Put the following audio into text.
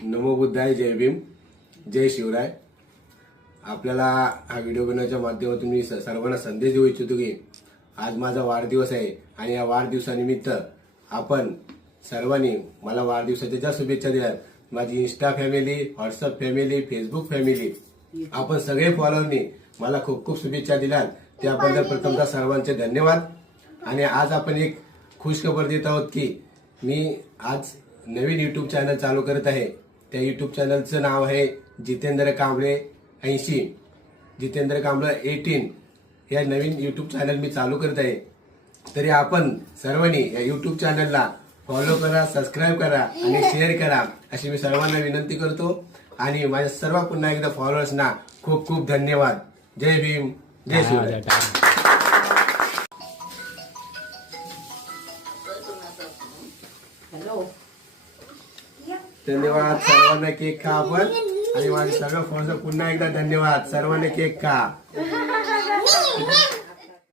नमो बुद्धाय, जय भीम, जय शिवराय. आपल्याला हा व्हिडिओ बनवण्याच्या माध्यमातून मी सर्वांना संदेश देऊ इच्छितो की आज माझा वाढदिवस आहे आणि या वाढदिवसानिमित्त आपण सर्वांनी मला वाढदिवसाच्या ज्या शुभेच्छा दिल्यात, माझी Insta family, WhatsApp family, Facebook family, आपण सगळे फॉलोअरनी मला खूप खूप शुभेच्छा दिल्यात. त्याबद्दल प्रथमतः सर्वांचे धन्यवाद. आणि आज आपण एक खुशखबर देत आहोत की मी आज नवीन युट्यूब चॅनल चालू करत आहे. त्या युट्यूब चॅनलचं नाव आहे जितेंद्र कांबळे 80, जितेंद्र कांबळे 18. या नवीन युट्यूब चॅनल मी चालू करत आहे. तरी आपण सर्वांनी या युट्यूब चॅनलला फॉलो करा, सबस्क्राईब करा आणि शेअर करा अशी मी सर्वांना विनंती करतो. आणि माझ्या सर्व पुन्हा एकदा फॉलोअर्सना खूप खूप धन्यवाद. जय भीम, जय शिवराय. धन्यवाद सर्वांना. केक खा आपण. आणि माझे सर्व फॉलोअर्स पुन्हा एकदा धन्यवाद. सर्वांना केक खा.